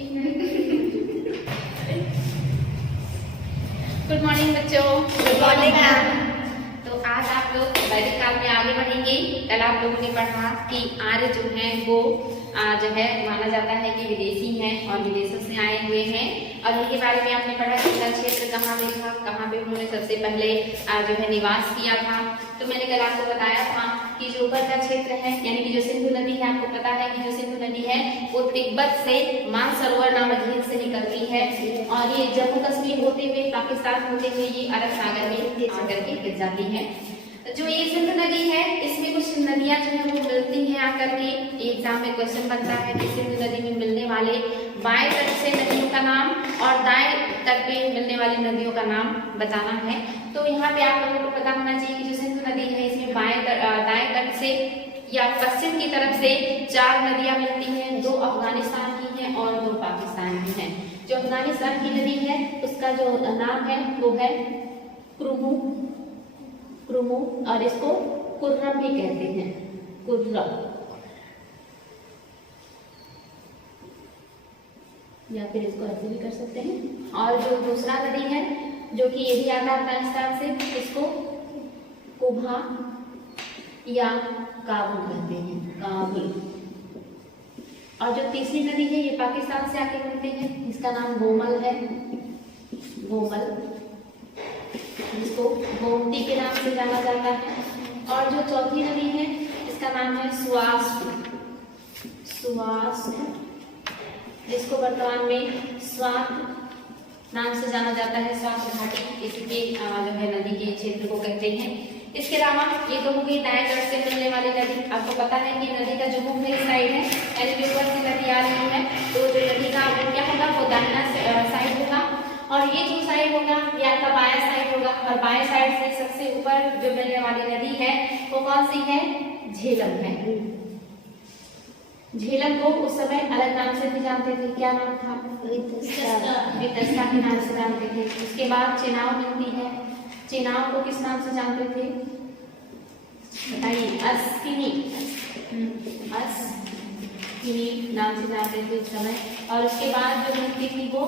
Good morning बच्चों। Good morning ma'am. तो आज आप लोग वैदिक काल में आगे बढ़ेंगे। कल आप लोगों ने पढ़ा कि आर्य जो है वो जो है माना जाता है कि विदेशी हैं और विदेशों से आए हुए हैं। और इनके बारे में आपने पढ़ा कि इनका क्षेत्र कहाँ पे था, कहाँ पे उन्होंने सबसे पहले जो है निवास किया था। तो मैंने कल आपको बताया था कि जो ऊपर का क्षेत्र है यानी कि जो सिंधु नदी है, आपको पता है कि जो सिंधु नदी है वो तिब्बत से मानसरोवर नामक झील से निकलती है और ये जम्मू कश्मीर होते हुए पाकिस्तान होते हुए ये अरब सागर में आकर के गिर जाती है। जो ये सिंधु नदी है इसमें कुछ नदियां जो है वो मिलती हैं आकर के। एग्जाम में क्वेश्चन बनता है कि सिंधु नदी में मिलने वाले बाएं तट से नदियों का नाम और दाएं तट पे मिलने वाली नदियों का नाम बताना है। तो यहाँ पे आप लोगों को पता होना चाहिए कि जो सिंधु नदी है इसमें दाएं तट से या पश्चिम की तरफ से 4 नदियां मिलती हैं। 2 अफगानिस्तान की हैं और 2 पाकिस्तान की हैं। जो अफगानिस्तान की नदी है उसका जो नाम है वो है क्रुमू और इसको कुर्रम भी कहते हैं, कुर्रम, या फिर इसको ऐसे भी कर सकते हैं। और जो दूसरा नदी है जो कि ये भी आता है अफगानिस्तान से, इसको कुबा या काबुल कहते हैं, काबुल। और जो तीसरी नदी है ये पाकिस्तान से आके मिलते हैं, इसका नाम गोमल है, गोमल, जिसको गोमती के नाम से जाना जाता है। और जो चौथी नदी है इसका नाम है सुवास, जिसको वर्तमान में स्वात नाम से जाना जाता है, स्वात घाटी इसके जो है नदी के क्षेत्र को कहते हैं। इसके अलावा ये तो होगी दाएं तट से मिलने वाली नदी। आपको पता है कि नदी का जो मुख्य साइड है यानी कि ऊपर से नदी आ रही है तो जो नदी का वो क्या होगा, वो दाहिना साइड होगा और ये जो साइड होगा ये आपका बायां साइड होगा। और बाएं साइड से सबसे ऊपर जो मिलने वाली नदी है वो कौन सी है, झेलम है। झेलम को उस समय अलग नाम से भी जानते थे, क्या नाम था, वितस्ता के नाम से जानते थे। उसके बाद चेनाब मिलती है, चेनाब को किस नाम से जानते थे बताइए, अस्किनी नाम से जानते थे उस समय। और उसके बाद जो मिलती थी वो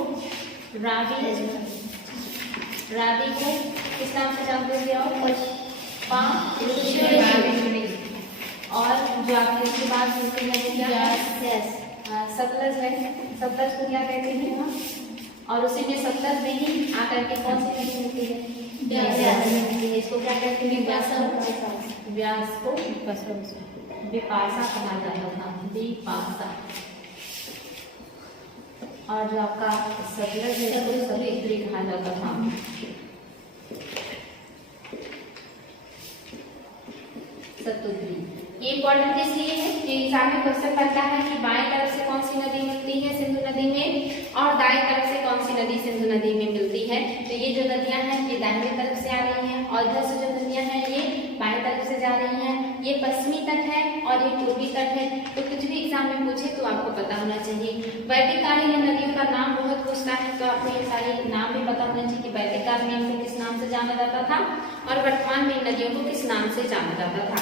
रावी को किस नाम से जानते थे, और जो आपके इसके बाद मिलती है सतलज है, सतलज को क्या कहते हैं, और उसी में सतलज में ही आकर के कौन सी नदी मिलती है, इसको क्या कहते हैं, व्यास को विपाशा कहा जाता था, विपाशा। और जो आपका सतलज है उसको सतलज कहा जाता था। सतुद्री ये इम्पोर्टेंट इसलिए है कि एग्जाम में क्वेश्चन बनता है कि बाएं तरफ से कौन सी नदी मिलती है सिंधु नदी में और दाएं तरफ से कौन सी नदी सिंधु नदी में मिलती है। तो ये जो नदियां हैं ये दाहिने तरफ से आ रही हैं और इधर से जो नदियां हैं ये बाएं तरफ से जा रही हैं। ये पश्चिमी तट है और ये पूर्वी तट है। तो कुछ भी एग्जाम में पूछे तो आपको पता होना चाहिए। वैदिक काल में नदियों का नाम बहुत पूछता है तो आपको ये सारे नाम भी पता होना चाहिए कि वैदिक काल में इनको किस नाम से जाना जाता था और वर्तमान में नदियों को किस नाम से जाना जाता था।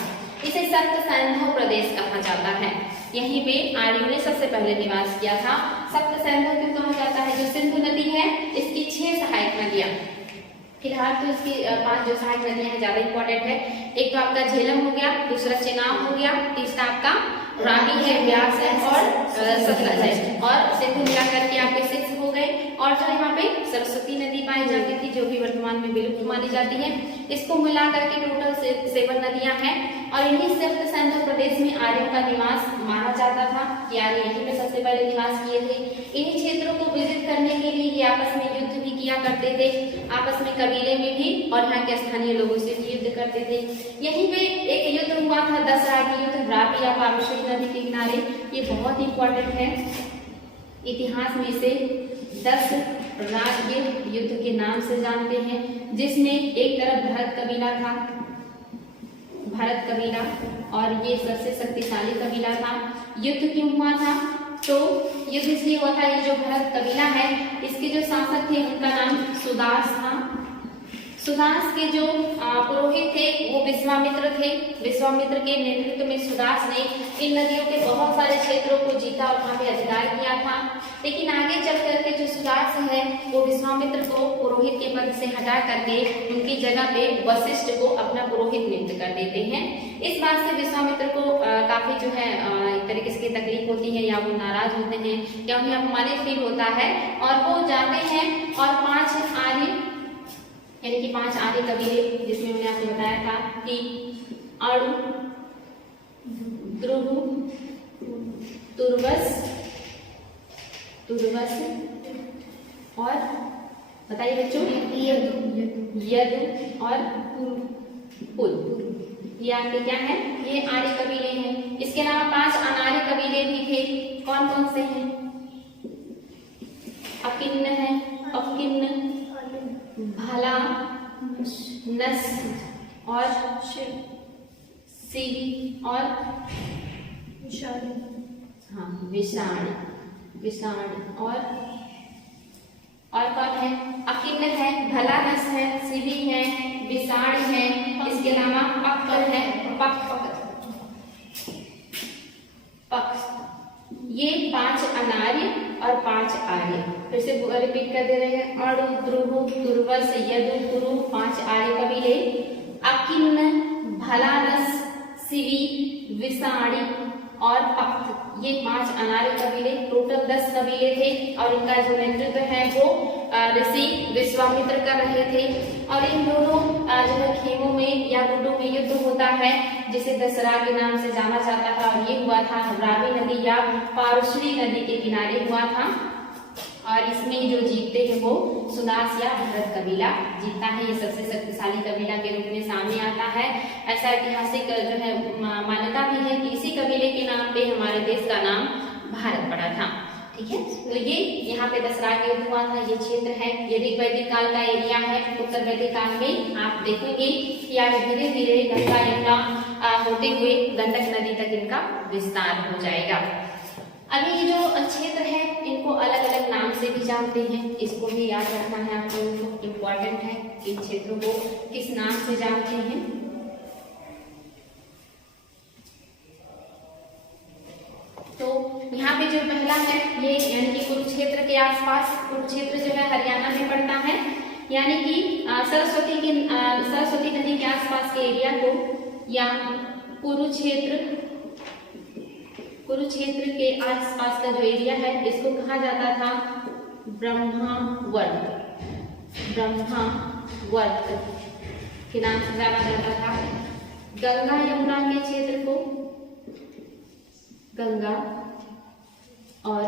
इसे सप्त सैंधव प्रदेश कहा जाता है। यहीं पे आर्यों ने सबसे पहले निवास किया था। सप्त सैंधव क्यों कहा जाता है, जो सिंधु नदी है इसकी 6 सहायक नदियां, फिलहाल तो इसकी 5 जो सहायक नदियां हैं ज्यादा इंपॉर्टेंट है। एक तो आपका झेलम हो गया, दूसरा चेनाब हो गया, तीसरा आपका रावी है, व्यास है और सतलज है, और सिंधु मिला करके आपके 6 हो गए। और जो यहाँ पे सरस्वती नदी पाई जाती थी जो भी वर्तमान में विलुप्त मानी जाती है, इसको मिला करके टोटल 7 नदियां हैं। और इन्हीं सप्त सैंधव प्रदेश में आर्यों का निवास माना जाता था, यानी यहीं पे सबसे पहले निवास किए थे। इन्हीं क्षेत्रों को विजिट करने के लिए ये आपस में युद्ध भी किया करते थे, आपस में कबीले में भी और यहाँ के स्थानीय लोगों से भी युद्ध करते थे। यहीं पे एक युद्ध हुआ था 10 राज्य युद्ध, रावी या पाविश्री नदी के किनारे। ये बहुत इंपॉर्टेंट है, इतिहास में इसे 10 राज्य युद्ध के नाम से जानते हैं, जिसमें एक तरफ भरत कबीला था, भरत कबीला, और ये सबसे शक्तिशाली कबीला था। युद्ध क्यों हुआ था, तो युद्ध इसलिए हुआ था, ये जो भरत कबीला है इसके जो शासक थे उनका नाम सुदास था, सुदास के जो पुरोहित थे वो विश्वामित्र थे। विश्वामित्र के नेतृत्व में सुदास ने इन नदियों के बहुत सारे क्षेत्रों को जीता और वहां पे अधिकार किया था। लेकिन आगे चल करके जो सुदास है वो विश्वामित्र को पुरोहित के पद से हटा करके उनकी जगह पे वशिष्ठ को अपना पुरोहित नियुक्त कर देते हैं। इस बात से विश्वामित्र को काफी जो है एक तरीके से तकलीफ होती है, या वो नाराज होते हैं, या उन्हें अपमानित फील होता है, और वो जाते हैं और 5 आर्य यानी कि 5 आर्य कबीले, जिसमें मैंने आपको बताया था कि अणु, द्रुहु, तुर्वस और बताइए बच्चों, यदु और पुल। ये आपके क्या है, ये आर्य कबीले हैं। इसके अलावा 5 अनार्य कबीले भी थे। कौन कौन से हैं? अकिन्न है, अकिन्न, भला, नस और सी और विषाणी और कौन है? अकिन्न है, भला नस है, सिवी है, विषाणी है, इसके अलावा पक्कर है, पक्ष। ये 5 अनार्य और 5 आर्य। फिर से रिपीट कर दे रहे हैं। अणु, द्रुहु, तुर्वस, यदु, पुरु 5 आर्य कबीले, अकिन्न, भलानस, सिवी, विषाणी और पक्त ये 5 अनार्य कबीले। टोटल 10 कबीले थे और इनका जो नेतृत्व है वो ऋषि विश्वामित्र कर रहे थे। और इन दोनों जो है खेमों में या गुड्डों में युद्ध होता है, जिसे दसरा के नाम से जाना जाता था। और ये हुआ था रावी नदी या पारुश्री नदी के किनारे हुआ था। और इसमें जो जीतते हैं वो सुदास या भरत कबीला जीतता है। ये सबसे शक्तिशाली कबीला के रूप में सामने आता है। ऐसा ऐतिहासिक जो है मान्यता भी है कि इसी कबीले के नाम पे हमारे देश का नाम भारत पड़ा था। ठीक है, तो ये यहाँ पे दसरा के युद्ध हुआ था। ये क्षेत्र है, ये ऋग वैदिक काल का एरिया है। उत्तर वैदिक काल में आप देखेंगे कि आज धीरे धीरे गंगा यमुना होते हुए गंडक नदी तक इनका विस्तार हो जाएगा। अभी ये जो क्षेत्र है इनको अलग अलग नाम से भी जानते हैं, इसको भी याद रखना है आप लोगों को, इम्पोर्टेंट है। इन क्षेत्रों को किस नाम से जानते हैं? तो यहाँ पे जो पहला है ये यानी कि कुरुक्षेत्र के आसपास, कुरुक्षेत्र जो है हरियाणा में पड़ता है। यानी कि सरस्वती नदी के आसपास के एरिया को, या कुरुक्षेत्र के आसपास का जो एरिया है इसको कहा जाता था ब्रह्मावर्त के नाम से जाना जाता था। गंगा यमुना के क्षेत्र को गंगा और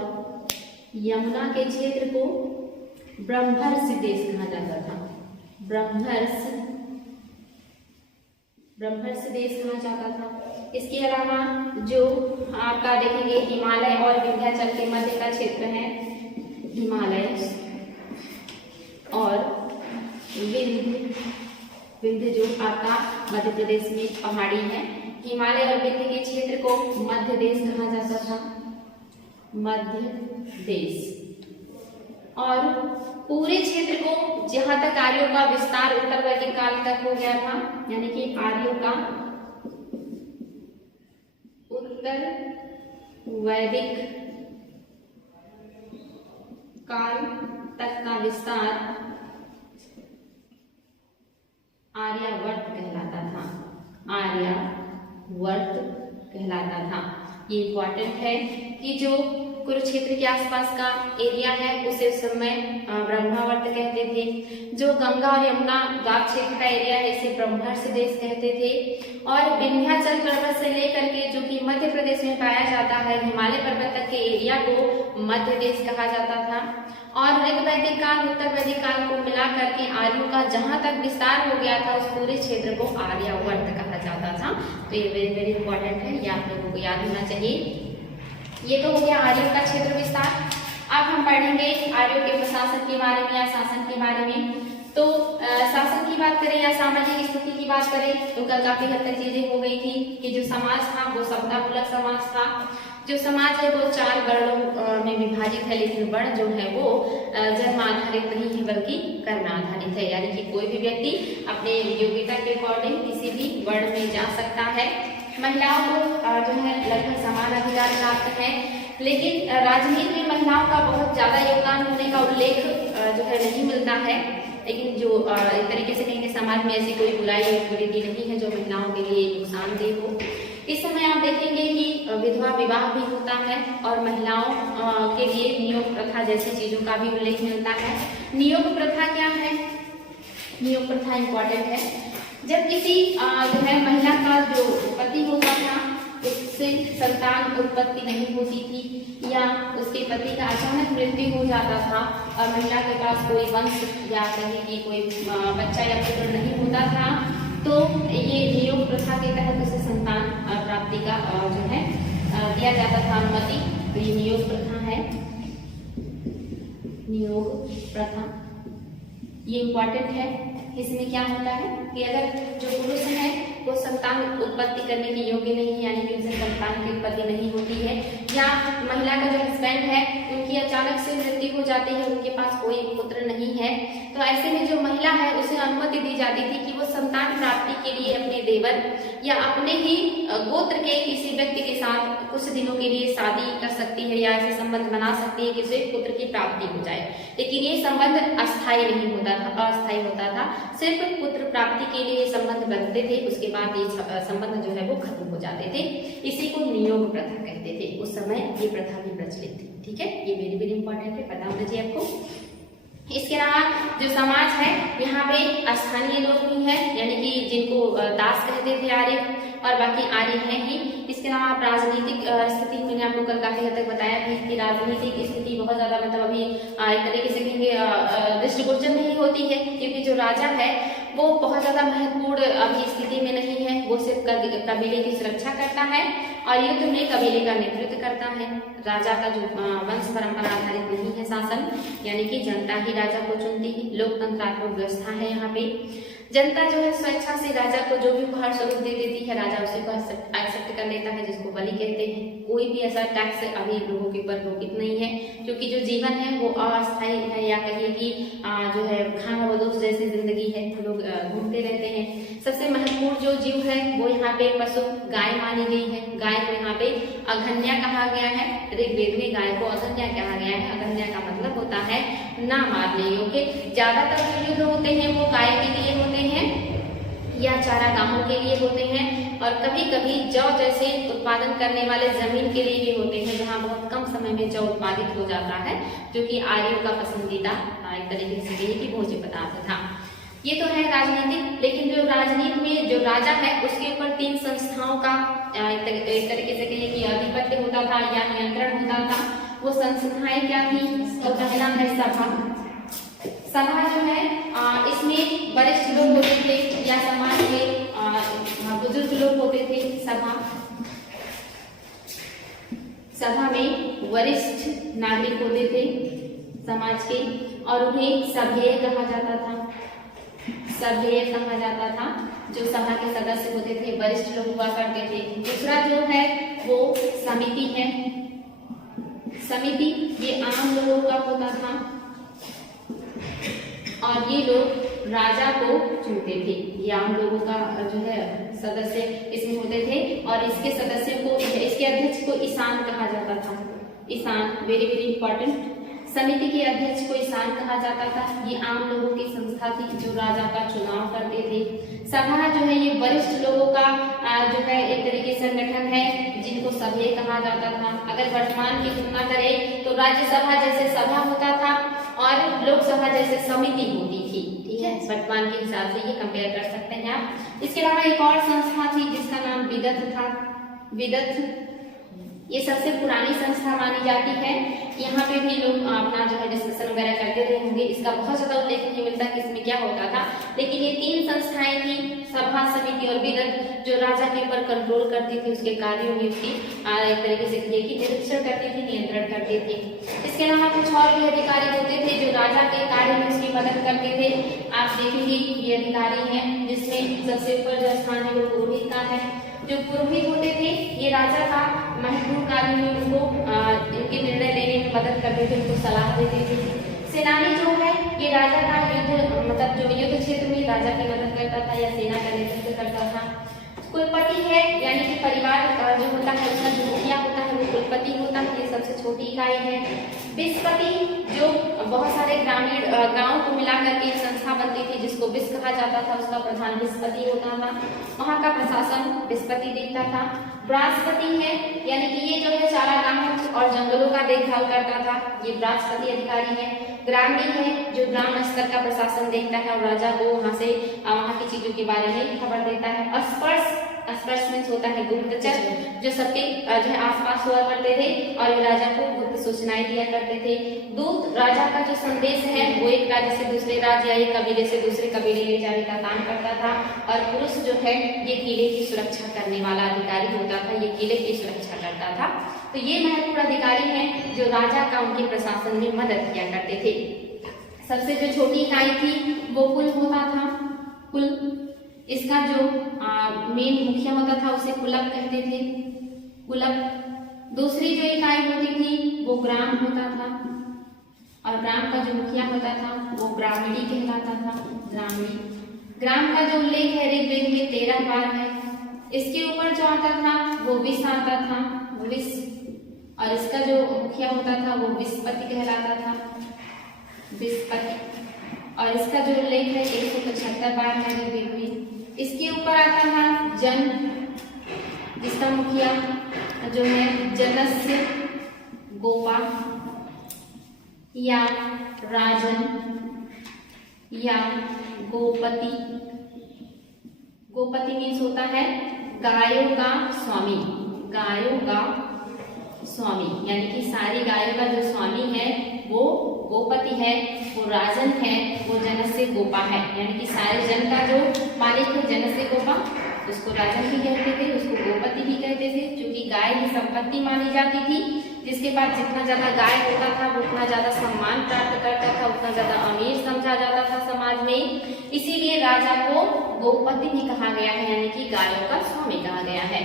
यमुना के क्षेत्र को ब्रह्मर्ष देश कहा जाता था। ब्रह्मर्ष देश कहा जाता था। इसके अलावा जो आपका देखेंगे हिमालय और विंध्याचल के मध्य का क्षेत्र है, हिमालय और विंध्य जो आपका मध्य प्रदेश में पहाड़ी है। हिमालय और विंध्य के क्षेत्र को मध्य देश कहा जाता था, मध्य देश। और पूरे क्षेत्र को जहां तक आर्यों का विस्तार उत्तर वैदिक काल तक हो गया था, यानी कि आर्यों का उत्तर वैदिक काल तक का विस्तार आर्यावर्त कहलाता था, आर्यावर्त कहलाता था। ये इंपॉर्टेंट है कि जो कुरुक्षेत्र के आसपास का एरिया है उसे उस समय ब्रह्मावर्त कहते थे। जो गंगा और यमुना घाट क्षेत्र का एरिया है इसे ब्रह्मर्ष देश कहते थे। और विंध्याचल पर्वत से लेकर के जो कि मध्य प्रदेश में पाया जाता है हिमालय पर्वत तक के एरिया को मध्य देश कहा जाता था। और ऋग वैदिक काल उत्तर वैदिक काल को मिला करके आर्यों का जहां तक विस्तार हो गया था उस पूरे क्षेत्र को आर्यावर्त कहा जाता था। तो ये वेरी वेरी इंपॉर्टेंट है, ये आप लोगों को याद होना चाहिए। ये तो हो गया आर्यों का क्षेत्र विस्तार। अब हम पढ़ेंगे आर्यों के प्रशासन के बारे में या शासन के बारे में। तो शासन की बात करें या सामाजिक स्थिति की बात करें तो कल काफी हद तक चीजें हो गई थी कि जो समाज था वो सत्तामूलक समाज था। जो समाज है वो 4 वर्णों में विभाजित है, लेकिन वर्ण जो है वो जन्म आधारित नहीं है बल्कि कर्म आधारित है, यानी कि कोई भी व्यक्ति अपने योग्यता के अकॉर्डिंग किसी भी वर्ण में जा सकता है। महिलाओं को जो है लगभग समान अधिकार प्राप्त है, लेकिन राजनीति में महिलाओं का बहुत ज्यादा योगदान होने का उल्लेख जो है नहीं मिलता है। लेकिन जो एक तरीके से कहेंगे समाज में ऐसी कोई बुराई या कुरीति नहीं है जो महिलाओं के लिए नुकसानदेह हो। इस समय आप देखेंगे कि विधवा विवाह भी होता है और महिलाओं के लिए नियोग प्रथा जैसी चीजों का भी उल्लेख मिलता है। नियोग प्रथा क्या है? नियोग प्रथा इम्पोर्टेंट है। जब किसी जो है महिला का जो पति होता था उससे संतान उत्पत्ति नहीं होती थी या उसके पति का अचानक मृत्यु हो जाता था और महिला के पास कोई वंश या कहीं की कोई बच्चा या पुत्र नहीं होता था, तो ये नियोग प्रथा के तहत उसे संतान प्राप्ति का जो है दिया जाता था अनुमति। तो ये नियोग प्रथा है, नियोग प्रथा ये इम्पोर्टेंट है। इसमें क्या होता है कि अगर जो पुरुष है वो संतान उत्पत्ति करने के योग्य नहीं है, यानी कि उनसे संतान की उत्पत्ति नहीं होती है, या महिला का जो हस्बैंड है उनकी अचानक से मृत्यु हो जाती है, उनके पास कोई पुत्र नहीं है, तो ऐसे में जो महिला है उसे अनुमति दी जाती थी कि वो संतान प्राप्ति के लिए अपने देवर या अपने ही गोत्र के किसी व्यक्ति के साथ कुछ दिनों के लिए शादी कर सकती है या ऐसे संबंध बना सकती है कि उसे पुत्र की प्राप्ति हो जाए। लेकिन ये संबंध अस्थायी नहीं होता था, अस्थायी होता था। सिर्फ पुत्र प्राप्ति के लिए संबंध बनते थे, उसके बाद ये संबंध जो है वो खत्म हो जाते थे। इसी को नियोग प्रथा कहते थे। उस समय ये प्रथा भी प्रचलित थी। ठीक है, ये वेरी वेरी इंपॉर्टेंट है, पता होना चाहिए आपको। इसके अलावा जो समाज है यहाँ पे स्थानीय लोग भी हैं, यानी कि जिनको दास कहते थे आर्य, और बाकी आर्य हैं ही। इसके अलावा राजनीतिक स्थिति मैंने आपको कल काफी हद तक बताया कि राजनीतिक स्थिति बहुत ज्यादा मतलब अभी एक तरीके से कहेंगे दृष्टिगोचर नहीं होती है, क्योंकि जो राजा है वो बहुत ज्यादा महत्वपूर्ण अभी स्थिति में नहीं है। वो सिर्फ कबीले की सुरक्षा करता है और युद्ध में कबीले का नेतृत्व करता है। राजा का जो वंश परंपरा आधारित नहीं है शासन, यानी कि जनता ही राजा को चुनती है। लोकतंत्रात्मक व्यवस्था है यहाँ पे। जनता जो है स्वेच्छा से राजा को जो भी उपहार स्वरूप दे देती है, राजा उसे को एक्सेप्ट कर लेता है, जिसको बलि कहते हैं। कोई भी ऐसा टैक्स अभी लोगों के ऊपर रोकित नहीं है, क्योंकि जो जीवन है वो अस्थायी है, या कहिए कि जो है खाना बदोश जैसी जिंदगी है, लोग घूमते रहते हैं। सबसे महत्वपूर्ण जो जीव है वो यहाँ पे पशु गाय मानी गई है। गाय को यहाँ पे अघन्या कहा गया है। ऋग्वेद में गाय को अघन्या कहा गया है। अघन्या का मतलब होता है ना मारने योग्य। ज्यादातर जो युद्ध होते हैं वो गाय के लिए होते हैं या चारागाहों के लिए होते हैं, और कभी कभी जौ जैसे उत्पादन करने वाले जमीन के लिए भी होते हैं, जहाँ बहुत कम समय में जौ उत्पादित हो जाता है, जो कि आर्यों का पसंदीदा एक तरीके से कहिए कि भोज्य पदार्थ था। ये तो है राजनीतिक। लेकिन जो राजनीति में जो राजा है उसके ऊपर 3 संस्थाओं का एक तरीके से कहिए कि आधिपत्य होता था या नियंत्रण होता था। वो संस्थाएं क्या थी? तो पहला है सभा। सभा जो है इसमें वरिष्ठ लोग होते थे या समाज के बुजुर्ग लोग होते थे। सभा में वरिष्ठ नागरिक होते थे समाज के, और उन्हें सभ्य कहा जाता था। सभ्य कहा जाता था। जो सभा के सदस्य होते थे वरिष्ठ लोग हुआ करते थे। दूसरा जो है वो समिति है। समिति ये आम लोगों का होता था, और ये लोग राजा को चुनते थे। ये आम लोगों का जो है सदस्य इसमें होते थे, और इसके सदस्यों को, इसके अध्यक्ष को ईशान कहा जाता था। ईशान वेरी वेरी इंपॉर्टेंट। समिति के अध्यक्ष को ईशान कहा जाता था। ये आम लोगों की संस्था थी जो राजा का चुनाव करते थे। सभा जो है ये वरिष्ठ लोगों का जो है एक तरीके से संगठन है, जिनको सभ्य कहा जाता था। अगर वर्तमान की तुलना करें तो राज्यसभा जैसे सभा होता था और लोकसभा जैसे समिति होती थी। ठीक है, वर्तमान के हिसाब से ये कंपेयर कर सकते हैं आप। इसके अलावा एक और संस्था थी जिसका नाम विदथ था। विदथ ये सबसे पुरानी संस्था मानी जाती है। यहाँ पे भी लोग अपना जो है डिस्कशन वगैरह करते रहे होंगे। इसका बहुत ज्यादा उल्लेख नहीं मिलता कि इसमें क्या होता था, लेकिन ये 3 संस्थाएं थी, सभा, समिति और विदथ, जो राजा के ऊपर कंट्रोल करती थी, उसके कार्यों में उसकी एक तरीके से निरीक्षण करती थी, नियंत्रण करती थी। इसके अलावा कुछ और भी अधिकारी होते थे जो राजा के कार्य में उसकी मदद करते थे। आप देखेंगे ये अधिकारी है, जिसमें सबसे ऊपर जो स्थान है वो पुरोहित का है। जो पुरोहित होते थे ये राजा का महत्वपूर्ण कार्य में मदद करते थे, उनको सलाह देते थे। सेनानी जो है ये राजा का युद्ध मतलब जो युद्ध क्षेत्र में राजा की मदद करता था या सेना का नेतृत्व करता था। कुलपति है यानी कि परिवार जो होता है उसका जो मुखिया होता है वो कुलपति होता है, ये सबसे छोटी इकाई है। विस्पति जो बहुत सारे ग्रामीण गांव को मिलाकर के एक संस्था बनती थी जिसको विस कहा जाता था, उसका प्रधान विस्पति होता था, वहां का प्रशासन विस्पति देखता था। ब्राजपति है यानी कि ये जो है चारागाहों और जंगलों का देखभाल करता था, ये ब्राजपति अधिकारी है। ग्रामीण है जो ग्राम स्तर का प्रशासन देखता है और राजा को वहां से वहां की चीजों के बारे में खबर देता है। स्पर्श मीन्स होता है गुप्तचर, जो सबके जो है आसपास हुआ करते थे और ये राजा को गुप्त सूचनाएं दिया करते थे। दूत राजा का जो संदेश है वो एक राज्य से दूसरे राज्य या एक कबीले से दूसरे कबीले ले जाने का काम करता था। और पुरुष जो है ये किले की सुरक्षा करने वाला अधिकारी होता था, ये किले की सुरक्षा करता था। तो ये महत्वपूर्ण अधिकारी हैं जो राजा का उनके प्रशासन में मदद किया करते थे। सबसे जो छोटी इकाई थी वो कुल होता था। कुल इसका जो मेन मुखिया होता था उसे कुलक कहते थे, कुलक। दूसरी जो इकाई होती थी वो ग्राम होता था और ग्राम का जो मुखिया होता था वो ग्रामीणी कहलाता था, ग्रामीणी। ग्राम का जो उल्लेख है ऋग्वेद में 13 बार है। इसके ऊपर जो आता था वो विस आता था, विस। और इसका जो मुखिया होता था वो विस्पति कहलाता था, विस्पति। और इसका जो उल्लेख है 175 बार है ऋग्वेद में। इसके ऊपर आता था जन, जिसका मुखिया जो है जनस्य गोपा या राजन या गोपति। गोपति मीन्स होता है गायों का स्वामी, गायों का स्वामी यानी कि सारी गायों का जो स्वामी है वो गोपति है, वो राजन है, वो जनस्य गोपा है यानी कि सारे जन का जो मालिक है जनस्य गोपा, उसको राजन भी कहते थे, उसको गोपति भी कहते थे। क्योंकि गाय की संपत्ति मानी जाती थी, जिसके पास जितना ज्यादा गाय होता था वो उतना ज्यादा सम्मान प्राप्त करता था, उतना ज्यादा अमीर समझा जाता था समाज में। इसीलिए राजा को गोपति भी कहा गया है यानी कि गायों का स्वामी कहा गया है।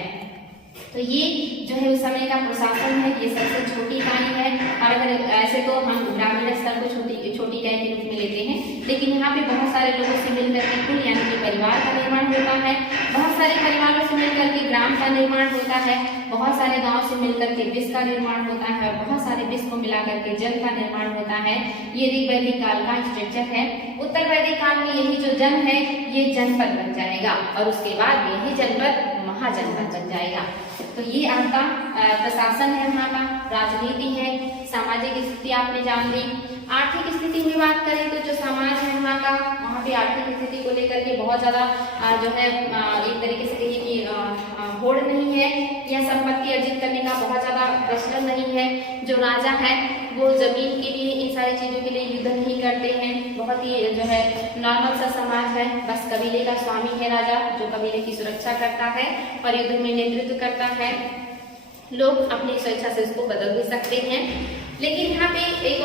तो ये जो है उस समय का प्रशासन है, ये सबसे छोटी इकाई है। और अगर ऐसे तो हम ग्रामीण स्तर को छोटी इकाई के रूप में लेते हैं, लेकिन यहाँ पे बहुत सारे लोगों से मिलकर के कुल यानी कि परिवार का निर्माण होता है। बहुत सारे परिवारों से मिलकर के ग्राम का निर्माण होता है, बहुत सारे गांव से मिलकर के विश्व का निर्माण होता है, और बहुत सारे विश्व को मिलाकर के जन का निर्माण होता है। ये ऋग्वैदिक काल का स्ट्रक्चर है। उत्तर वैदिक काल में यही जो जन है ये जनपद बन जाएगा और उसके बाद में यही जनपद महाजनपद बन जाएगा। तो ये आपका प्रशासन है, वहाँ का राजनीति है, सामाजिक स्थिति आपने जान ली। आर्थिक स्थिति में बात करें तो जो समाज है वहाँ का, वहाँ पे आर्थिक स्थिति को लेकर के बहुत ज्यादा जो है एक तरीके से कहिए कि होड़ नहीं है या संपत्ति अर्जित करने का बहुत ज्यादा प्रचलन नहीं है। जो राजा है वो जमीन के लिए, इन सारी चीजों के लिए युद्ध नहीं करते हैं। बहुत ही जो है नॉर्मल सा समाज है, बस कबीले का स्वामी है राजा, जो कबीले की सुरक्षा करता है और युद्ध में नेतृत्व करता है। लोग अपनी स्वेच्छा से इसको बदल भी सकते हैं। लेकिन यहाँ पे एक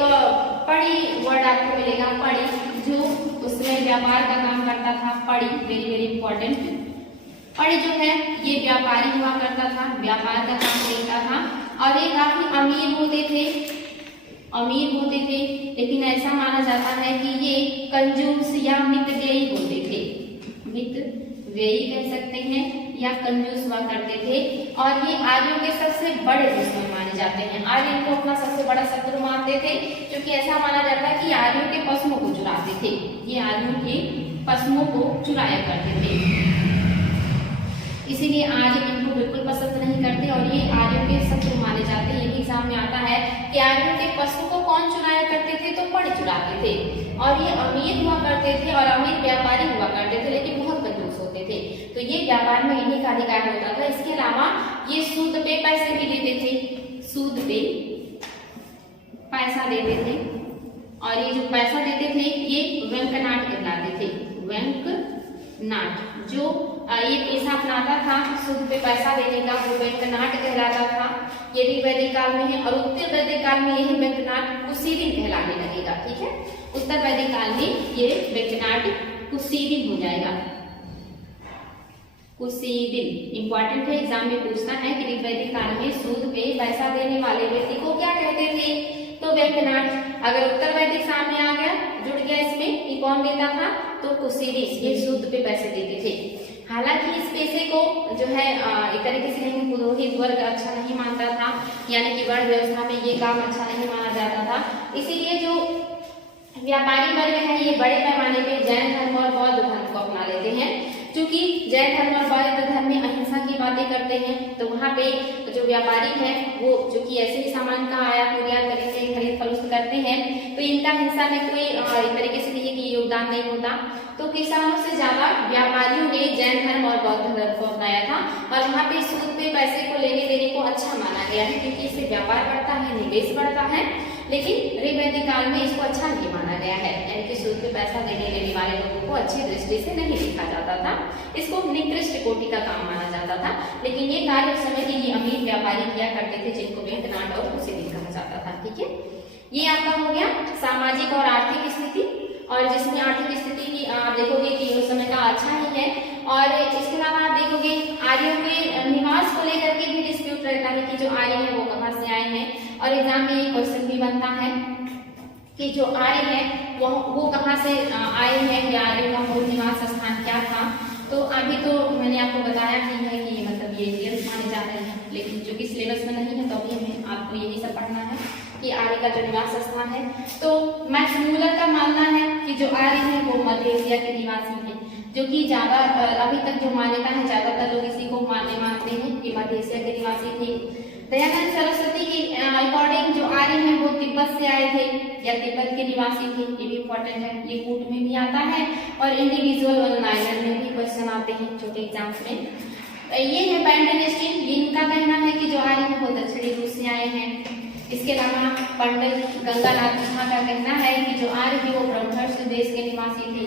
पड़ी वर्ड आपको मिलेगा, पड़ी, जो उसमें व्यापार का काम करता था। पड़ी वेरी वेरी इंपॉर्टेंट। पड़ी जो है ये व्यापारी हुआ करता था, व्यापार का काम करता था और ये काफी अमीर होते थे, लेकिन ऐसा माना जाता है कि ये कंजूस या मितव्ययी होते थे। मितव्ययी कह सकते हैं या कंजूस हुआ करते थे। और ये आर्यों के सबसे बड़े दुश्मन माने जाते हैं। आर्य इनको अपना सबसे बड़ा शत्रु मानते थे, क्योंकि ऐसा माना जाता है कि आर्यों के पशुओं को चुराते थे। ये आर्यों के पशुओं को चुराया करते थे, इसीलिए आर्य इनको बिल्कुल पसंद नहीं करते और ये आर्यों के शत्रु माने जाते हैं। यही सामने आता है कि आर्यों के पशु को कौन चुराया करते थे, तो पड़ी चुराते थे। और ये अमीर हुआ करते थे और अमीर व्यापारी हुआ करते थे, लेकिन बहुत कंजूस होते थे। तो ये व्यापार में इन्हीं का अधिकार होता था। इसके अलावा ये सूद पे पैसे भी देते थे, सूद पे पैसा देते थे। और ये जो पैसा देते थे ये वेंकनाट कहलाते थे। वेंकनाट जो ये पेशा अपनाता था सूद पे पैसा देने का, वो वेंकनाट कहलाता था। ये भी वैदिक काल में है और उत्तर वैदिक काल में यही वेंकनाट कुसीदिन कहलाने लगेगा। ठीक है, उत्तर वैदिक काल में ये वेंकनाट कुसीदिन हो जाएगा। कुसीदिन इंपॉर्टेंट है, एग्जाम में पूछता है कि वैदिक काल में सूद पे पैसा देने वाले व्यक्ति को क्या कहते थे, तो व्यंकनाट। अगर उत्तर वैदिक सामने आ गया, जुड़ गया इसमें, ये कौन देता था? तो कुशीरीस, ये सूद पे पैसे देते थे। हालांकि इस पैसे को जो है एक तरीके से कहेंगे पुरोहित वर्ग अच्छा नहीं मानता था, यानी कि वर्ण व्यवस्था में ये काम अच्छा नहीं माना जाता था। इसीलिए जो व्यापारी वर्ग है ये बड़े पैमाने पे जैन धर्म और बौद्ध धर्म को अपना लेते हैं। क्योंकि जैन धर्म और बौद्ध धर्म में अहिंसा की बातें करते हैं, तो वहाँ पे जो व्यापारी है वो जो कि ऐसे ही सामान का आयात निर्यात करेंगे, खरीद फरोख्त करते हैं, तो इनका हिंसा में कोई एक तरीके से कहिए कि योगदान नहीं होता। तो किसानों से ज्यादा व्यापारियों ने जैन धर्म और बौद्ध धर्म को अपनाया था, और वहाँ पे सूद पे पैसे को लेने देने को अच्छा माना गया है, क्योंकि इससे व्यापार बढ़ता है, निवेश बढ़ता है। लेकिन ऋग्वैदिक काल में इसको अच्छा नहीं माना गया है, यानी कि सूद पे पैसा देने लेने वाले लोगों को अच्छी दृष्टि से नहीं देखा जाता था, इसको निकृष्ट कोटि का काम माना जाता था। लेकिन ये कार्य उस समय के ये अमीर व्यापारी किया करते थे, जिनको व्यंकनाट और कुशीरीस कहा जाता था। ठीक है, ये आपका हो गया सामाजिक और आर्थिक स्थिति, और जिसमें आर्थिक स्थिति की आप देखोगे कि उस समय का अच्छा ही है। और इसके अलावा आप देखोगे आर्यों के निवास को लेकर के भी डिस्प्यूट रहता है कि जो आर्य है वो कहाँ से आए हैं, और एग्जाम में एक क्वेश्चन भी बनता है कि जो आर्य है वो कहाँ से आए हैं, या आर्यों का मूल निवास स्थान क्या था। तो अभी तो मैंने आपको बताया ही है कि मतलब ये रियल माने जा रहे हैं, लेकिन जो कि सिलेबस में नहीं है तो अभी हमें आपको यही सब पढ़ना है कि आर्य का जो निवास स्थान है। तो मैक्स मूलर का मानना है कि जो आर्य है वो मध्य एशिया के निवासी हैं, जो कि ज्यादा अभी तक जो मान्यता है ज्यादातर लोग इसी को मानते हैं कि मध्य एशिया के निवासी थे। दयानंद सरस्वती के अकॉर्डिंग जो आर्य हैं वो तिब्बत से आए थे या तिब्बत के निवासी थे, ये भी इम्पोर्टेंट है, ये कूट में भी आता है और इंडिविजुअल वन लाइनर में भी क्वेश्चन आते हैं छोटे एग्जाम्स में। ये है बैंडेनस्टीन, इनका कहना है कि जो आर्य है वो दक्षिणी रूस से आए हैं। इसके अलावा पंडित गंगानाथ झा का कहना है कि जो आर्य थे वो ब्रह्मर्ष देश के निवासी थे।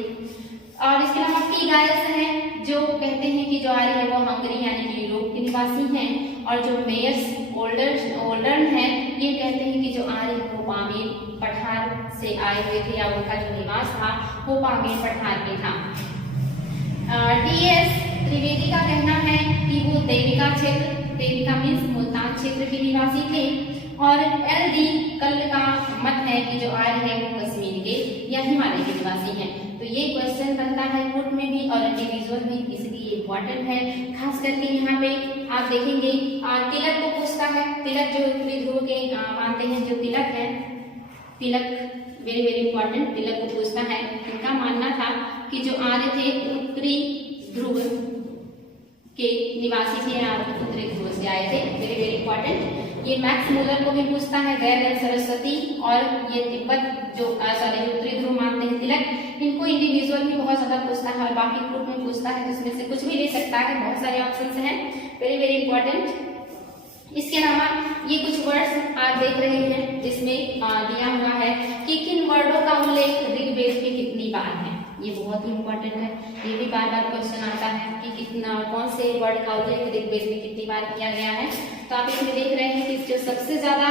और इसके अलावा पी गायस है जो कहते हैं कि जो आर्य है वो हंगरी यानी कि यूरोप के निवासी हैं। और जो मेयर्स ओल्डर्न है ये कहते हैं कि जो आर्य है वो पामीर पठार से आए हुए थे, या उनका जो निवास था वो पामीर पठार में था। डी.एस. त्रिवेदी का कहना है कि वो देविका क्षेत्र, देविका मीन्स मुल्तान क्षेत्र के निवासी थे। और एल.डी. कल का मत है कि जो आर्य है वो कश्मीर के या हिमालय के निवासी हैं। तो ये क्वेश्चन बनता है कोर्ट में भी और इंडिविजुअल में, इसलिए इम्पोर्टेंट है। खास करके यहाँ पे आप देखेंगे तिलक को पूछता है, तिलक जो उत्तरी ध्रुव के मानते हैं, जो तिलक है, तिलक वेरी वेरी इंपॉर्टेंट, तिलक को पूछता है। इनका मानना था कि जो आर्य थे उत्तरी ध्रुव के निवासी थे, उत्तरी ध्रुव से आए थे, वेरी वेरी इंपॉर्टेंट। ये मैक्स मूलर को भी पूछता है, दयानंद सरस्वती और ये तिब्बत जो उत्तरी ध्रुव मानते हैं तिलक, इनको इंडिविजुअल भी बहुत ज्यादा पूछता है और बाकी ग्रुप में पूछता है, जिसमें से कुछ भी ले सकता है, बहुत सारे ऑप्शंस हैं, वेरी वेरी इंपॉर्टेंट। इसके अलावा ये कुछ वर्ड्स आप देख रहे हैं जिसमें दिया हुआ है कि किन वर्डों का उल्लेख ऋग्वेद में कितनी बार है, ये बहुत ही इंपॉर्टेंट है, ये भी बार बार क्वेश्चन आता है कि कितना कौन से वर्ड का उल्लेख ऋग्वेद में कितनी बार किया गया है। तो आप इसमें देख रहे हैं कि जो सबसे ज्यादा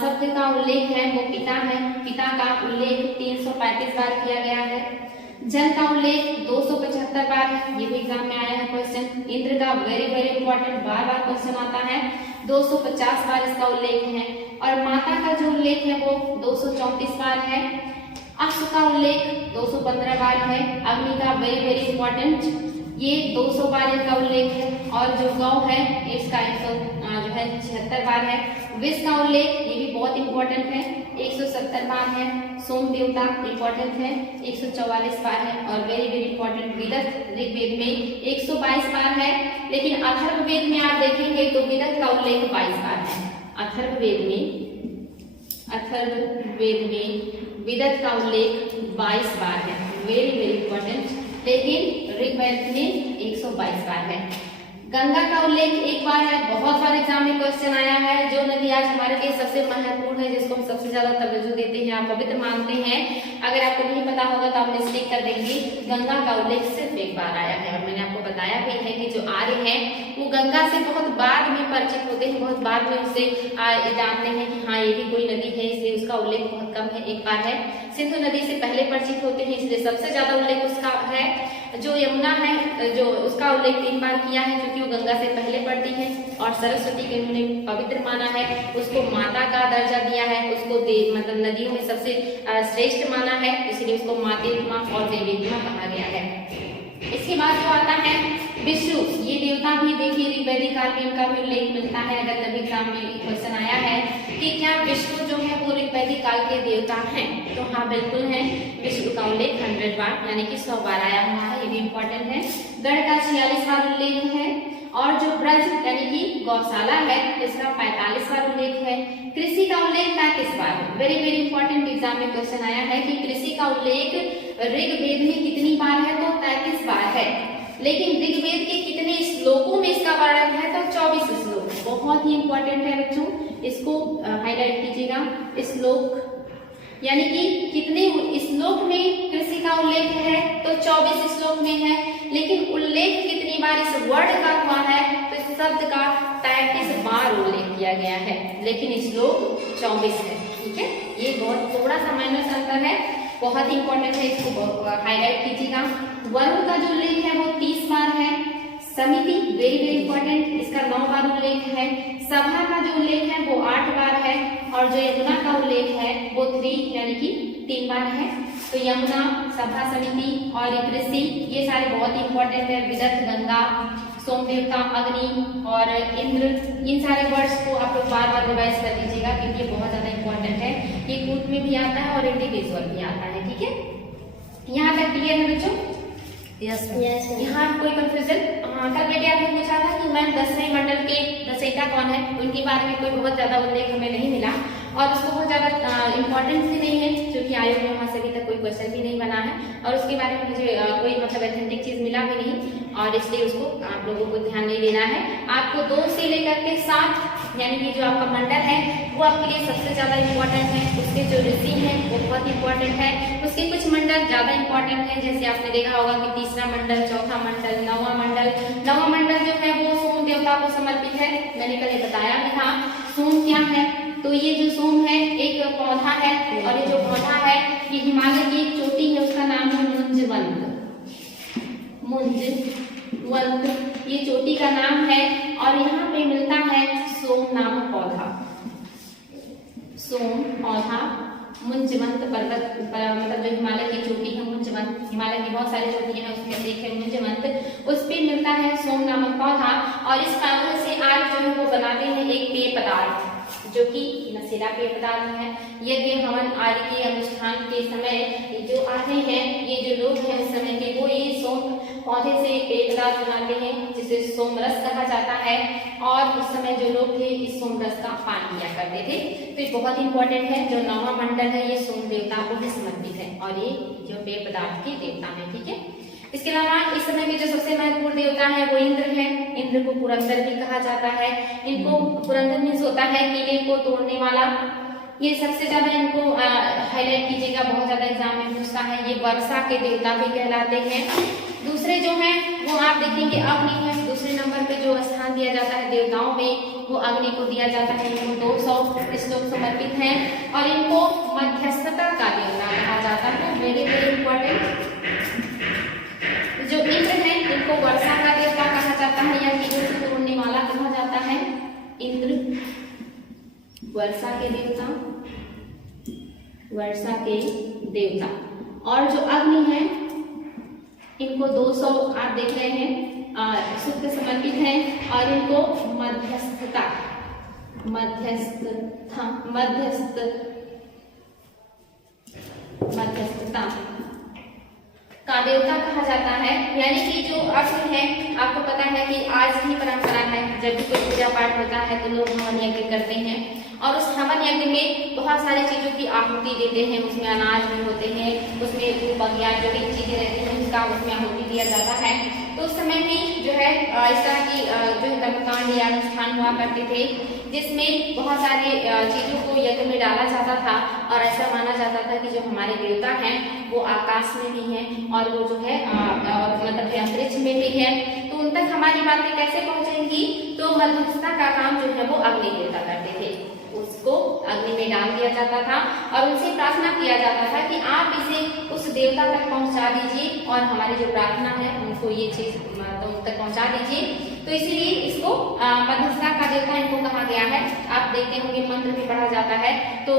शब्द का उल्लेख है वो पिता है, पिता का उल्लेख 335 बार किया गया है। जन का उल्लेख 275 बार है, ये भी एग्जाम में आया है क्वेश्चन। इंद्र का वेरी वेरी इंपॉर्टेंट, बार बार क्वेश्चन आता है, 250 बार इसका उल्लेख है। और माता का जो उल्लेख है वो 234 बार है। अक्ष का उल्लेख 215 बार है। अग्नि का वेरी वेरी इंपॉर्टेंट, ये 200 बार इनका उल्लेख है। और जो गौ है इसका 176 बार है। विष का उल्लेख ये भी बहुत इंपॉर्टेंट है, 170 बार है। सोम देवता इंपॉर्टेंट है, 144 बार है। और वेरी वेरी इंपॉर्टेंट विदत ऋग्वेद में 122 बार है। लेकिन अथर्ववेद में आप देखेंगे तो विदत का उल्लेख 22 बार है। अथर्ववेद में विदत का उल्लेख 22 बार है, वेरी वेरी इंपॉर्टेंट। लेकिन ऋग्वेद में 122 बार है। गंगा का उल्लेख 1 बार है, बहुत सारे एग्जाम में क्वेश्चन आया है। जो नदी आज हमारे लिए सबसे महत्वपूर्ण है, जिसको हम सबसे ज्यादा तवज्जो देते हैं, आप पवित्र मानते हैं, अगर आपको नहीं पता होगा तो आप मिस्टेक कर देंगे। गंगा का उल्लेख सिर्फ 1 बार आया है और मैंने आपको बताया भी है कि जो आर्य हैं वो गंगा से बहुत बाद में परिचित होते हैं, बहुत बाद में उससे जानते हैं कि हाँ ये भी कोई नदी है, इसलिए उसका उल्लेख बहुत कम है। एक बार है सिंधु नदी से पहले परिचित होते हैं, इसलिए सबसे ज्यादा उल्लेख उसका है। जो यमुना है जो उसका उल्लेख 3 बार किया है, क्योंकि वो गंगा से पहले पड़ती है। और सरस्वती के उन्होंने पवित्र माना है, उसको माता का दर्जा दिया है, उसको मतलब नदियों में सबसे श्रेष्ठ माना है, इसलिए उसको मातेत्मा और देवेत्मा कहा गया है। इसके बाद जो आता है विष्णु, ये देवता भी देखिए ऋग्वैदिक काल में इनका भी उल्लेख मिलता है। अगर कभी एग्जाम में क्वेश्चन आया है कि क्या विष्णु जो है वो ऋग्वैदिक काल के देवता हैं, तो हाँ बिल्कुल है। विष्णु का उल्लेख 100 बार यानी कि 100 बार आया हुआ है, ये भी इम्पोर्टेंट है। गढ़ का 46 बार उल्लेख है। और जो ब्रज यानी कि गौशाला है इसका 45 बार उल्लेख है। कृषि का उल्लेख 35 बार है। वेरी वेरी इंपॉर्टेंट एग्जाम में क्वेश्चन आया है कि कृषि का उल्लेख ऋग्वेद में कितनी बार है, तो 33 बार है। लेकिन ऋग्वेद के कितने श्लोकों में इसका वर्णन है, तो 24 श्लोक। बहुत ही इंपॉर्टेंट है बच्चों, इसको हाईलाइट कीजिएगा। श्लोक यानी कि कितने श्लोक में कृषि का उल्लेख है, तो 24 श्लोक में है। लेकिन उल्लेख कितनी बार इस वर्ड का हुआ है, तो इस शब्द का 33 बार उल्लेख किया गया है, लेकिन श्लोक 24 है। ठीक है, ये बहुत थोड़ा सा माइनस अंतर है, बहुत इंपॉर्टेंट है, इसको हाईलाइट कीजिएगा। वरुण का जो उल्लेख है वो 30 बार है। समिति वेरी वेरी इंपॉर्टेंट, इसका 9 बार उल्लेख है। सभा का जो उल्लेख है वो 8 बार है। और जो यमुना का उल्लेख है वो 3 यानी कि 3 बार है। तो यमुना, सभा, समिति और कृषि ये सारे बहुत ही इंपॉर्टेंट है। विदर्भ, गंगा, सोमदेवता, अग्नि और इंद्र, इन सारे वर्ड्स को आप लोग बार बार रिवाइज कर लीजिएगा, क्योंकि ये बहुत ज्यादा इंपॉर्टेंट है। ये कूट में भी आता है और इंडिविजुअल भी आता है। ठीक है, यहाँ तक क्लियर है बच्चों? यस यहाँ कोई कंफ्यूजन? कल बेटे आपने पूछा था कि मैम 10वें मंडल के रचयिता कौन है, उनके बारे में कोई बहुत ज्यादा उल्लेख हमें नहीं मिला और उसको बहुत ज्यादा इंपॉर्टेंस भी नहीं है, क्योंकि आयोग में वहां से अभी तक कोई क्वेश्चन भी नहीं बना है और उसके बारे में मुझे कोई मतलब ऑथेंटिक चीज मिला भी नहीं, और इसलिए उसको आप लोगों को ध्यान नहीं देना है। आपको 2 से लेकर के 7 यानी कि जो आपका मंडल है वो आपके लिए सबसे ज्यादा इंपॉर्टेंट है। उसके जो ऋषि हैं वो बहुत इंपॉर्टेंट है। उसके कुछ मंडल ज्यादा इंपॉर्टेंट है, जैसे आपने देखा होगा कि 3रा मंडल, 4था मंडल, 9वां मंडल। 9वां मंडल जो है वो सोम देवता को समर्पित है। मैंने कल ये बताया भी था। सोम क्या है, तो ये जो सोम है एक पौधा है, और ये जो पौधा है ये हिमालय की एक चोटी है, उसका नाम है मुंजवंत। मुंजवंत ये चोटी का नाम है, और यहाँ पे मिलता है सोम नामक पौधा। सोम पौधा, मुंजवंत पर्वत मतलब जो हिमालय की चोटी है मुंजवंत, हिमालय की बहुत सारी चोटियां हैं उसमें से एक है मुंजवंत, उस पे मिलता है सोम नामक पौधा। और इस पौधे से आज जो है वो बनाते हैं एक पेय पदार्थ, जो कि नशीला पेय पदार्थ है। यज्ञ, हवन आदि के अनुष्ठान के समय जो आते हैं ये जो लोग हैं उस समय के, वो ये सोम पौधे से पेय पदार्थ बनाते हैं, जिसे सोमरस कहा जाता है। और उस समय जो लोग थे इस सोमरस का पान किया करते थे। तो ये बहुत इंपॉर्टेंट है। जो 9वां मंडल है ये सोम देवता को ही समर्पित है, और ये जो पेय पदार्थ के देवता है। ठीक है, इसके अलावा इस समय के जो सबसे महत्वपूर्ण देवता है वो इंद्र है। इंद्र को पुरंदर भी कहा जाता है। इनको पुरंदर मीन्स होता है किले को तोड़ने वाला। ये सबसे ज्यादा इनको हाईलाइट कीजिएगा, बहुत ज्यादा एग्जाम में पूछता है। ये वर्षा के देवता भी कहलाते हैं। दूसरे जो हैं वो आप देखेंगे अग्नि है। दूसरे नंबर पे जो स्थान दिया जाता है देवताओं में वो अग्नि को दिया जाता है। इनको 200 श्लोक समर्पित हैं, और इनको मध्यस्थता का देवता कहा जाता है। Very very important. जो इंद्र है इनको वर्षा का देवता कहा जाता है, या किलों को तोड़ने वाला कहा जाता है। इंद्र वर्षा के देवता, वर्षा के देवता। और जो अग्नि है इनको 200 आप देख रहे हैं सूत्र समर्पित है, और इनको मध्यस्थता का देवता कहा जाता है। यानी कि जो अग्नि है, आपको पता है कि आज की परंपरा है, जब भी कोई पूजा पाठ होता है तो लोग हवन यज्ञ करते हैं, और उस हवन यज्ञ में बहुत सारी चीजों की आहुति देते हैं। उसमें अनाज भी होते हैं, उसमें बगियान जो भी चीजें रहती हैं उसका उसमें आहुति दिया जाता है। तो उस समय में जो है इस तरह की जो कर्मकांड या अनुष्ठान हुआ करते थे। जिसमें बहुत सारे चीजों को यज्ञ में डाला जाता था और ऐसा माना जाता था कि जो हमारे देवता हैं वो आकाश में भी हैं और वो जो है मतलब अंतरिक्ष में भी है, तो उन तक हमारी बातें कैसे पहुंचेंगी? तो मध्यस्थता का काम जो है वो अग्नि देवता करते थे, उसको अग्नि में डाल दिया जाता था और उनसे प्रार्थना किया जाता था कि आप इसे उस देवता तक पहुंचा दीजिए और हमारी जो प्रार्थना है उनको ये चीज उन तक पहुंचा दीजिए। तो इसीलिए इसको मध्यस्थता का देवता इनको कहा गया है। आप देखते होंगे मंत्र भी पढ़ा जाता है, तो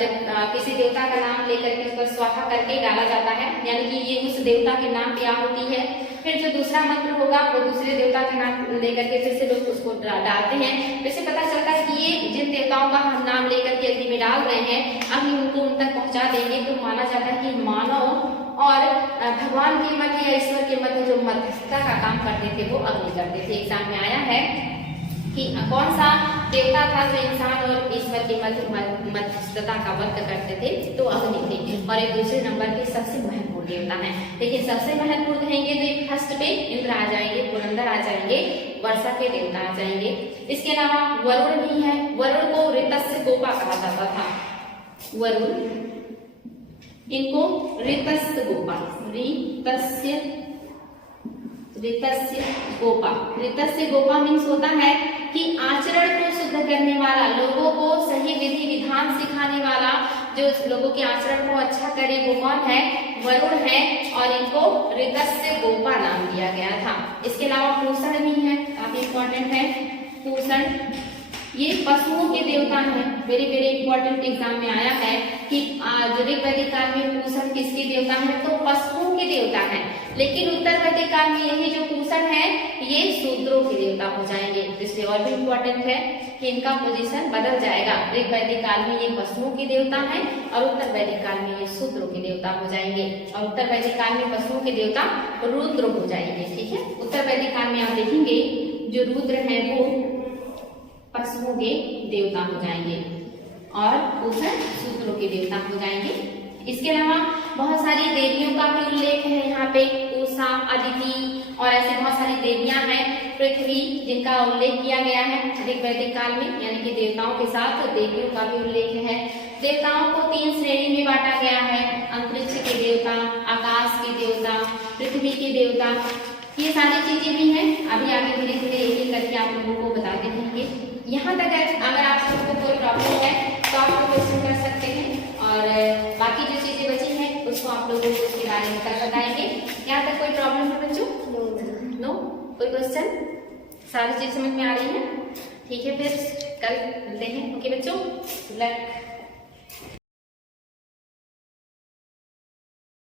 जब किसी देवता का नाम लेकर के उसको स्वाहा करके डाला जाता है, यानी कि ये उस देवता के नाम पे होती है। फिर जो दूसरा मंत्र होगा वो दूसरे देवता का नाम लेकर के फिर से लोग उसको डालते हैं। तो इससे पता चलता है कि ये जिन देवताओं का हम नाम लेकर के अग्नि में डाल रहे हैं, अग्नि उनको उन तक पहुंचा देंगे। तो माना जाता है कि मानव और भगवान के मध्य या ईश्वर के मध्य जो मध्यस्थता का काम करते थे वो अग्नि करते थे। एग्जाम में आया है कि कौन सा देवता था जो इंसान और ईश्वर के मध्य मध्यस्थता का वर्क करते थे? तो अग्नि थे। और एक दूसरे नंबर के सबसे महत्वपूर्ण देवता है। देखिए सबसे महत्वपूर्ण कहेंगे तो एक फर्स्ट पे इंद्र आ जाएंगे, पुरंदर आ जाएंगे, वर्षा के देवता आ जाएंगे। इसके अलावा वरुण भी है। वरुण को ऋतस्य गोपा कहा जाता था। वरुण, इनको ऋतस्य गोपा, ऋतस्य गोपा। ऋतस्य गोपा मीन्स होता है कि आचरण को शुद्ध करने वाला, लोगों को सही विधि विधान सिखाने वाला, जो लोगों के आचरण को अच्छा करे वो कौन है? वरुण है। और इनको ऋतस्य गोपा नाम दिया गया था। इसके अलावा पूषण भी है, काफी इंपॉर्टेंट है। पूषण ये पशुओं के देवता हैं। वेरी वेरी इंपॉर्टेंट एग्जाम में आया है कि ऋग्वैदिक काल में पूषण किसके देवता हैं? तो पशुओं के देवता हैं। लेकिन उत्तर वैदिक काल में यही जो पूषण है ये शूद्रों के देवता हो जाएंगे। इसलिए और भी इंपॉर्टेंट है कि इनका पोजीशन बदल जाएगा। ऋग्वैदिक काल में ये पशुओं के देवता हैं और उत्तर वैदिक काल में ये शूद्रों के देवता हो जाएंगे। और उत्तर वैदिक काल में पशुओं के देवता रुद्र हो जाएंगे। ठीक है, उत्तर वैदिक काल में आप देखेंगे जो रुद्र है वो पशुओं के देवता हो जाएंगे और पूषण शूद्रों के देवता हो जाएंगे। इसके अलावा बहुत सारी देवियों का भी उल्लेख है यहाँ पे, उषा, अदिति और ऐसे बहुत सारी देवियां हैं। पृथ्वी जिनका उल्लेख किया गया है ऋग्वैदिक काल में, यानी कि देवताओं के साथ देवियों का भी उल्लेख है। देवताओं को 3 श्रेणी में बांटा गया है, अंतरिक्ष के देवता, आकाश के देवता, पृथ्वी के देवता। ये सारी चीजें भी हैं। अभी आगे धीरे धीरे एक एक करके आप लोगों को बताते रहेंगे। यहाँ तक अगर आप सबको कोई प्रॉब्लम है तो आप लोग क्वेश्चन कर सकते हैं और बाकी जो चीजें बची हैं उसको आप लोगों को उसके बारे में कल बताएंगे। यहाँ तक कोई प्रॉब्लम है बच्चों? नो? कोई क्वेश्चन? सारी चीज समझ में आ रही है? ठीक है, फिर कल मिलते हैं। ओके बच्चों, गुड लक।